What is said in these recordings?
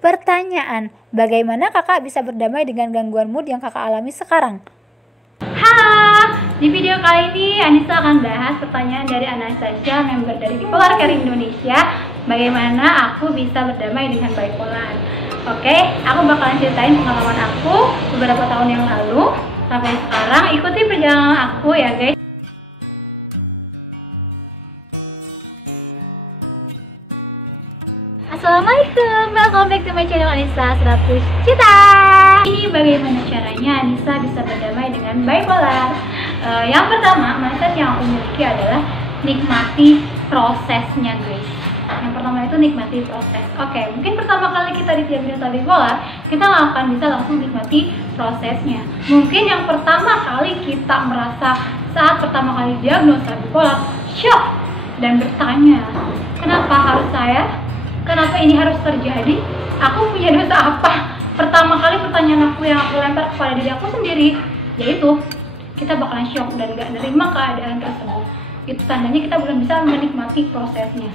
Pertanyaan, bagaimana kakak bisa berdamai dengan gangguan mood yang kakak alami sekarang? Halo, di video kali ini Anissa akan bahas pertanyaan dari Anastasia, member dari Bipolar Care Indonesia. Bagaimana aku bisa berdamai dengan bipolar? Oke, aku bakalan ceritain pengalaman aku beberapa tahun yang lalu sampai sekarang. Ikuti perjalanan aku ya guys. Assalamualaikum, welcome back to my channel Anissa 100 Cita. Ini bagaimana caranya Anissa bisa berdamai dengan bipolar. Yang pertama, mindset yang aku miliki adalah nikmati prosesnya guys. Yang pertama itu nikmati proses. Oke, mungkin pertama kali kita didiagnosa bipolar, kita nggak akan bisa langsung nikmati prosesnya. Mungkin yang pertama kali kita merasa saat pertama kali diagnosa bipolar, shock dan bertanya, kenapa harus saya? Kenapa ini harus terjadi? Aku punya dosa apa? Pertama kali pertanyaan aku yang aku lempar kepada diri aku sendiri, yaitu kita bakalan shock dan gak nerima keadaan tersebut. Itu tandanya kita belum bisa menikmati prosesnya.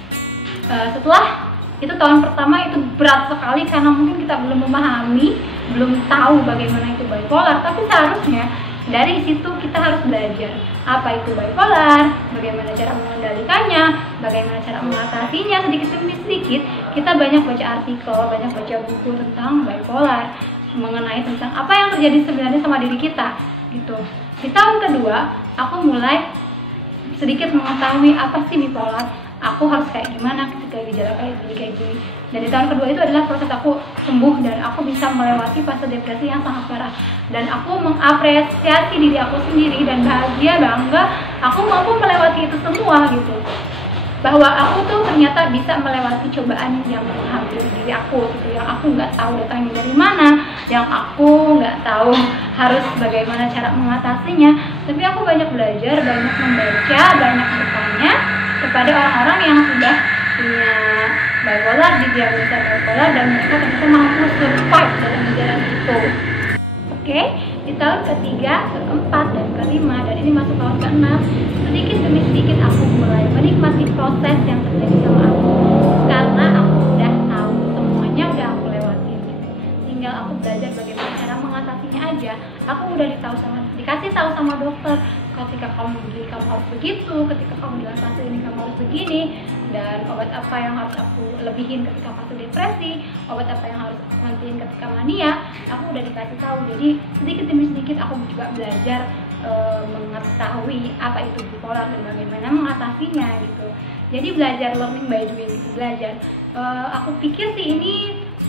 Setelah itu tahun pertama itu berat sekali karena mungkin kita belum memahami, belum tahu bagaimana itu bipolar. Tapi seharusnya dari situ kita harus belajar apa itu bipolar, bagaimana cara mengendalikannya, bagaimana cara mengatasinya. Sedikit demi sedikit kita banyak baca artikel, banyak baca buku tentang bipolar, mengenai tentang apa yang terjadi sebenarnya sama diri kita gitu. Di tahun kedua aku mulai sedikit mengetahui apa sih bipolar, aku harus kayak gimana ketika gejala kayak gini. Dan di tahun kedua itu adalah proses aku sembuh dan aku bisa melewati fase depresi yang sangat parah. Dan aku mengapresiasi diri aku sendiri dan bahagia, bangga aku mampu melewati itu semua gitu. Bahwa aku tuh ternyata bisa melewati cobaan yang menghampiri diri aku gitu, yang aku nggak tahu datangnya dari mana, yang aku nggak tahu harus bagaimana cara mengatasinya. Tapi aku banyak belajar, banyak membaca, banyak bertanya kepada orang-orang yang sudah punya bipolar, didiagnosa bipolar, dan mereka ternyata mampu survive dalam jalan itu. Oke, di tahun ketiga, keempat, dan kelima, dan ini masuk tahun keenam, sedikit demi sedikit aku mulai menikmati proses yang terjadi sama aku, karena aku udah tahu semuanya, udah aku lewatin gitu. Tinggal aku belajar bagaimana cara mengatasinya aja. Aku udah dikasih tahu sama dokter, ketika kamu begini kamu harus begitu, ketika kamu dalam fase ini kamu harus begini, dan obat apa yang harus aku lebihin ketika fase depresi, obat apa yang harus aku hentikan ketika mania. Aku udah dikasih tahu. Jadi sedikit demi sedikit aku juga belajar mengetahui apa itu bipolar dan bagaimana mengatasinya gitu. Jadi belajar, learning by doing gitu, belajar. Aku pikir sih ini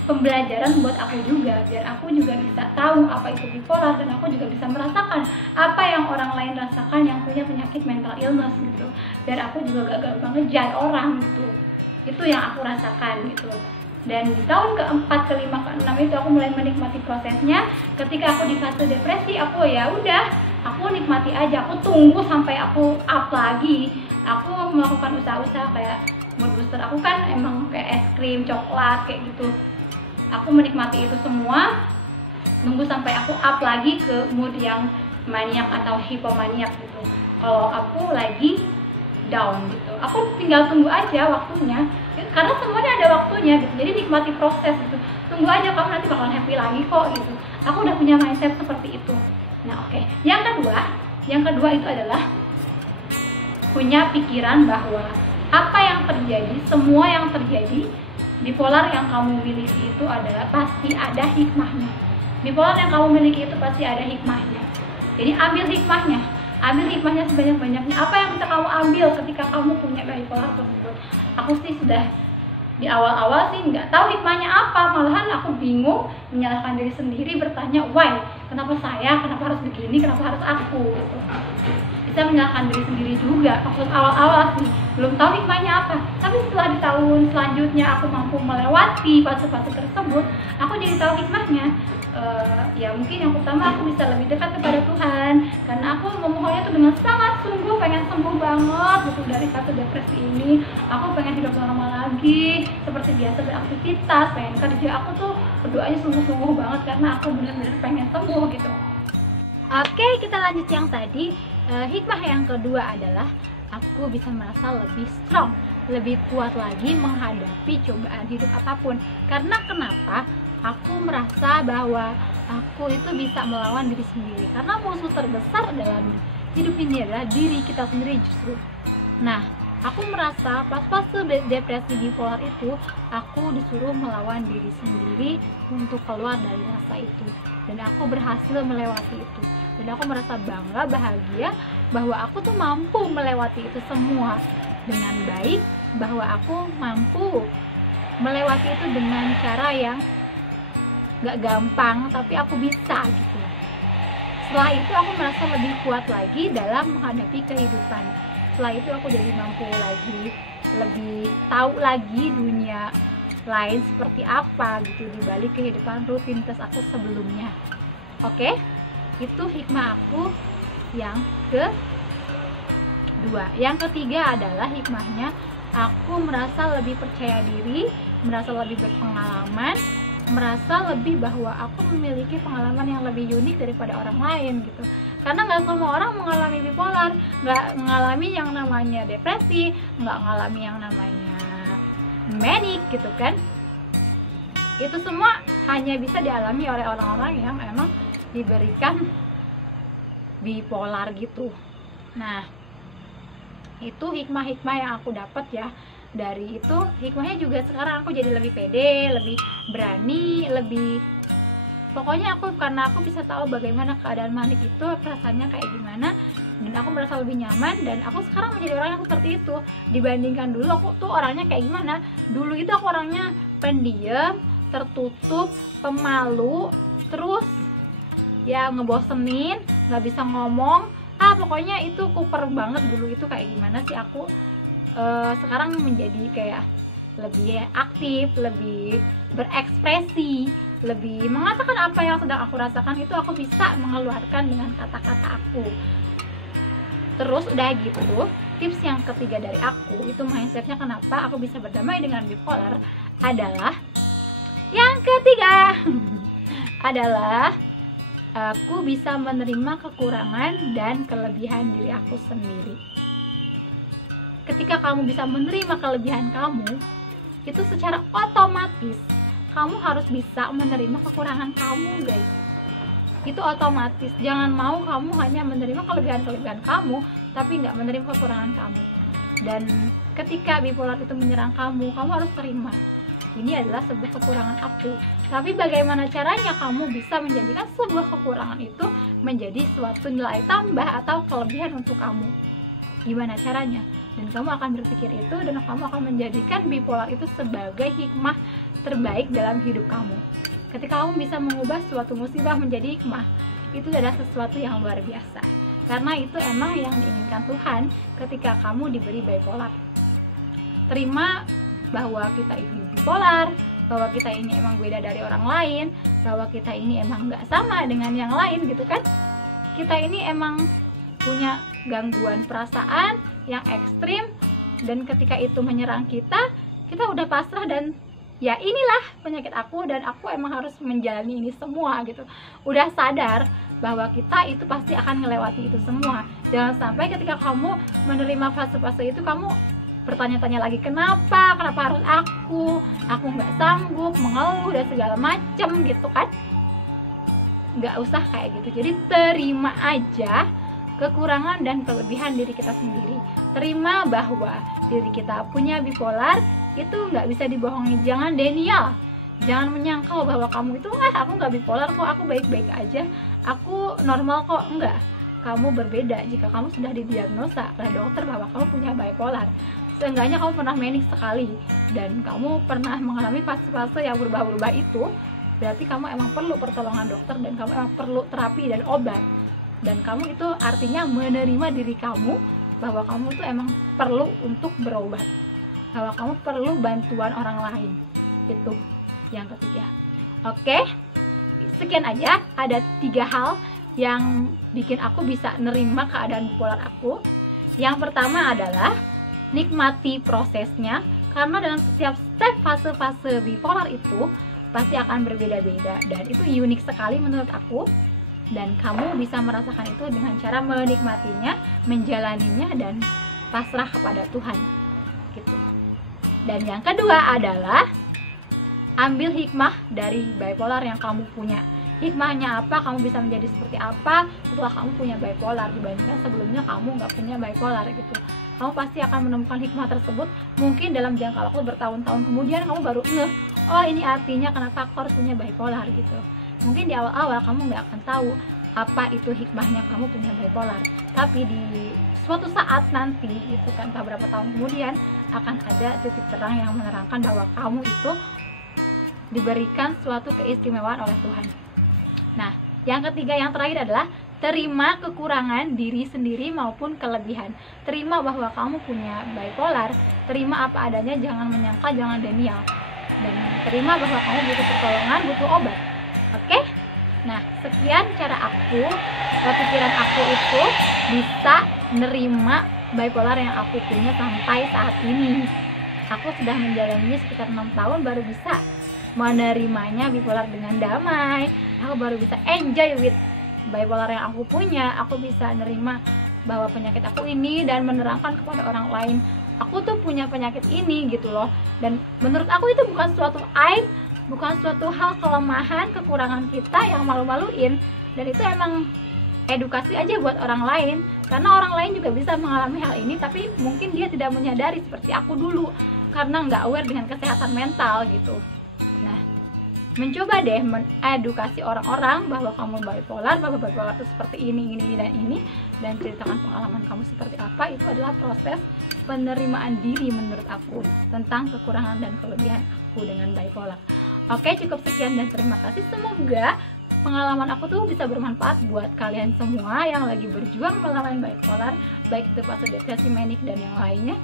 pembelajaran buat aku juga, biar aku juga bisa tahu apa itu bipolar dan aku juga bisa merasakan apa yang orang lain rasakan yang punya penyakit mental illness gitu. Biar aku juga gak gampang ngejudge orang gitu. Itu yang aku rasakan gitu. Dan di tahun keempat, kelima, keenam itu aku mulai menikmati prosesnya. Ketika aku di fase depresi, aku ya udah, aku nikmati aja. Aku tunggu sampai aku up lagi. Aku melakukan usaha-usaha kayak mood booster. Aku kan emang kayak es krim, coklat kayak gitu. Aku menikmati itu semua, nunggu sampai aku up lagi ke mood yang maniak atau hipomaniak gitu. Kalau aku lagi down gitu, aku tinggal tunggu aja waktunya, karena semuanya ada waktunya gitu. Jadi nikmati proses gitu, tunggu aja, kamu nanti bakalan happy lagi kok gitu. Aku udah punya mindset seperti itu. Nah oke. Yang kedua itu adalah punya pikiran bahwa apa yang terjadi, semua yang terjadi, bipolar yang kamu miliki itu adalah pasti ada hikmahnya. Bipolar yang kamu miliki itu pasti ada hikmahnya. Jadi ambil hikmahnya sebanyak-banyaknya. Apa yang bisa kamu ambil ketika kamu punya bipolar tersebut? Aku sih sudah di awal-awal sih nggak tahu hikmahnya apa, malahan aku bingung, menyalahkan diri sendiri, bertanya why, kenapa saya, kenapa harus begini, kenapa harus aku gitu. Bisa menyalahkan diri sendiri juga. Waktu awal-awal sih belum tahu hikmahnya apa, tapi setelah di tahun selanjutnya aku mampu melewati fase-fase tersebut, aku jadi tahu hikmahnya. Ya mungkin yang pertama aku bisa lebih dekat kepada Tuhan, karena aku memohonnya tuh dengan sangat sungguh, pengen sembuh banget gitu dari fase depresi ini. Aku pengen hidup normal lagi seperti biasa, beraktivitas, pengen kerja. Aku tuh berdoanya sungguh-sungguh banget karena aku benar-benar pengen sembuh gitu. Oke, kita lanjut yang tadi. Hikmah yang kedua adalah aku bisa merasa lebih strong, lebih kuat lagi menghadapi cobaan hidup apapun. Karena kenapa? Aku merasa bahwa aku itu bisa melawan diri sendiri, karena musuh terbesar dalam hidup ini adalah diri kita sendiri justru. Nah, aku merasa pas fase depresi bipolar itu, aku disuruh melawan diri sendiri untuk keluar dari rasa itu, dan aku berhasil melewati itu. Dan aku merasa bangga, bahagia bahwa aku tuh mampu melewati itu semua dengan baik, bahwa aku mampu melewati itu dengan cara yang gak gampang, tapi aku bisa gitu. Setelah itu aku merasa lebih kuat lagi dalam menghadapi kehidupan. Setelah itu aku jadi mampu lagi, lebih tahu lagi dunia lain seperti apa gitu dibalik kehidupan rutinitas aku sebelumnya. Oke, itu hikmah aku yang kedua. Yang ketiga adalah hikmahnya aku merasa lebih percaya diri, merasa lebih berpengalaman, merasa lebih bahwa aku memiliki pengalaman yang lebih unik daripada orang lain gitu. Karena nggak semua orang mengalami bipolar, nggak mengalami yang namanya depresi, nggak mengalami yang namanya manic gitu kan. Itu semua hanya bisa dialami oleh orang-orang yang emang diberikan bipolar gitu. Nah, itu hikmah-hikmah yang aku dapat ya. Dari itu hikmahnya juga sekarang aku jadi lebih pede, lebih berani, lebih pokoknya karena aku bisa tahu bagaimana keadaan manik itu perasaannya kayak gimana, dan aku merasa lebih nyaman. Dan aku sekarang menjadi orang yang seperti itu dibandingkan dulu aku tuh orangnya kayak gimana. Dulu itu aku orangnya pendiam, tertutup, pemalu, terus ya ngebosenin, nggak bisa ngomong, pokoknya itu kuper banget dulu itu kayak gimana sih aku. Sekarang menjadi kayak lebih aktif, lebih berekspresi, lebih mengatakan apa yang sedang aku rasakan, itu aku bisa mengeluarkan dengan kata-kata aku. Terus udah gitu, tips yang ketiga dari aku itu mindsetnya kenapa aku bisa berdamai dengan bipolar adalah yang ketiga adalah aku bisa menerima kekurangan dan kelebihan diri aku sendiri. Ketika kamu bisa menerima kelebihan kamu, itu secara otomatis kamu harus bisa menerima kekurangan kamu, guys. Itu otomatis. Jangan mau kamu hanya menerima kelebihan-kelebihan kamu, tapi nggak menerima kekurangan kamu. Dan ketika bipolar itu menyerang kamu harus terima. Ini adalah sebuah kekurangan aku. Tapi bagaimana caranya kamu bisa menjadikan sebuah kekurangan itu menjadi suatu nilai tambah atau kelebihan untuk kamu? Gimana caranya? Dan kamu akan berpikir itu, dan kamu akan menjadikan bipolar itu sebagai hikmah terbaik dalam hidup kamu. Ketika kamu bisa mengubah suatu musibah menjadi hikmah, itu adalah sesuatu yang luar biasa. Karena itu emang yang diinginkan Tuhan ketika kamu diberi bipolar. Terima bahwa kita ini bipolar, bahwa kita ini emang beda dari orang lain, bahwa kita ini emang nggak sama dengan yang lain gitu kan. Kita ini emang punya gangguan perasaan yang ekstrim, dan ketika itu menyerang kita udah pasrah dan ya inilah penyakit aku, dan aku emang harus menjalani ini semua gitu. Udah sadar bahwa kita itu pasti akan melewati itu semua. Jangan sampai ketika kamu menerima fase-fase itu kamu bertanya-tanya lagi kenapa harus aku nggak sanggup, mengeluh dan segala macem gitu kan. Nggak usah kayak gitu. Jadi terima aja kekurangan dan kelebihan diri kita sendiri. Terima bahwa diri kita punya bipolar, itu nggak bisa dibohongi. Jangan denial, jangan menyangkal bahwa kamu itu aku nggak bipolar kok, aku baik-baik aja, aku normal kok. Enggak, kamu berbeda jika kamu sudah didiagnosa oleh dokter bahwa kamu punya bipolar. Seenggaknya kamu pernah manic sekali dan kamu pernah mengalami fase-fase yang berubah-ubah itu, berarti kamu emang perlu pertolongan dokter dan kamu emang perlu terapi dan obat. Dan kamu itu artinya menerima diri kamu bahwa kamu tuh emang perlu untuk berobat, bahwa kamu perlu bantuan orang lain. Itu yang ketiga. Oke, sekian aja. Ada 3 hal yang bikin aku bisa nerima keadaan bipolar aku. Yang pertama adalah nikmati prosesnya, karena dalam setiap step fase-fase bipolar itu pasti akan berbeda-beda, dan itu unik sekali menurut aku. Dan kamu bisa merasakan itu dengan cara menikmatinya, menjalaninya, dan pasrah kepada Tuhan. gitu. Dan yang kedua adalah ambil hikmah dari bipolar yang kamu punya. Hikmahnya apa? Kamu bisa menjadi seperti apa setelah kamu punya bipolar dibandingkan sebelumnya kamu nggak punya bipolar gitu. Kamu pasti akan menemukan hikmah tersebut mungkin dalam jangka waktu bertahun-tahun kemudian kamu baru ngeh, oh ini artinya kenapa aku harus punya bipolar gitu. Mungkin di awal-awal kamu nggak akan tahu apa itu hikmahnya kamu punya bipolar, tapi di suatu saat nanti gitu kan, entah berapa tahun kemudian akan ada titik terang yang menerangkan bahwa kamu itu diberikan suatu keistimewaan oleh Tuhan. Nah, yang ketiga, yang terakhir adalah terima kekurangan diri sendiri maupun kelebihan. Terima bahwa kamu punya bipolar, terima apa adanya, jangan menyangka, jangan denial. Dan terima bahwa kamu butuh pertolongan, butuh obat. Oke? Nah, sekian cara aku, pikiran aku itu bisa nerima bipolar yang aku punya sampai saat ini. Aku sudah menjalaninya sekitar 6 tahun baru bisa menerimanya bipolar dengan damai. Aku baru bisa enjoy with bipolar yang aku punya. Aku bisa nerima bahwa penyakit aku ini dan menerangkan kepada orang lain, aku tuh punya penyakit ini gitu loh. Dan menurut aku itu bukan suatu aib, bukan suatu hal kelemahan, kekurangan kita yang malu-maluin. Dan itu emang edukasi aja buat orang lain, karena orang lain juga bisa mengalami hal ini, tapi mungkin dia tidak menyadari seperti aku dulu karena nggak aware dengan kesehatan mental gitu. Nah, mencoba deh mengedukasi orang-orang bahwa kamu bipolar, bahwa bipolar itu seperti ini, dan ceritakan pengalaman kamu seperti apa. Itu adalah proses penerimaan diri menurut aku tentang kekurangan dan kelebihan aku dengan bipolar. Oke, cukup sekian dan terima kasih. Semoga pengalaman aku tuh bisa bermanfaat buat kalian semua yang lagi berjuang melawan bipolar, baik itu fase depresi, manik, dan yang lainnya.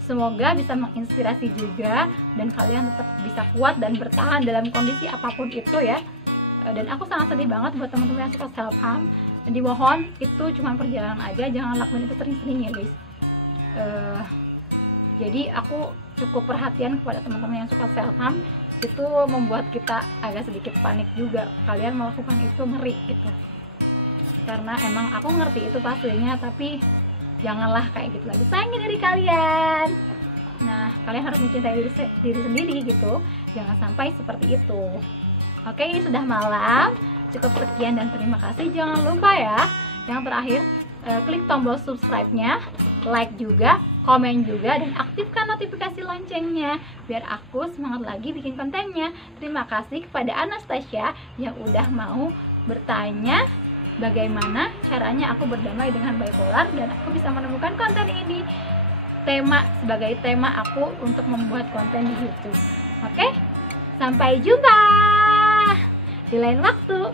Semoga bisa menginspirasi juga dan kalian tetap bisa kuat dan bertahan dalam kondisi apapun itu ya. Dan aku sangat sedih banget buat teman-teman yang suka self harm. Dimohon itu cuma perjalanan aja, jangan lakuin itu sering-sering ya guys. Jadi aku cukup perhatian kepada teman-teman yang suka self harm. Itu membuat kita agak sedikit panik juga. Kalian melakukan itu ngeri gitu. Karena emang aku ngerti itu pastinya, tapi janganlah kayak gitu lagi. Sayangi diri kalian. Nah, kalian harus mencintai diri sendiri gitu. Jangan sampai seperti itu. Oke, ini sudah malam. Cukup sekian dan terima kasih. Jangan lupa ya, yang terakhir, klik tombol subscribe-nya, like juga, komen juga, dan aktifkan notifikasi loncengnya biar aku semangat lagi bikin kontennya. Terima kasih kepada Anastasia yang udah mau bertanya bagaimana caranya aku berdamai dengan bipolar, dan aku bisa menemukan konten ini sebagai tema aku untuk membuat konten di YouTube. Oke? Sampai jumpa di lain waktu.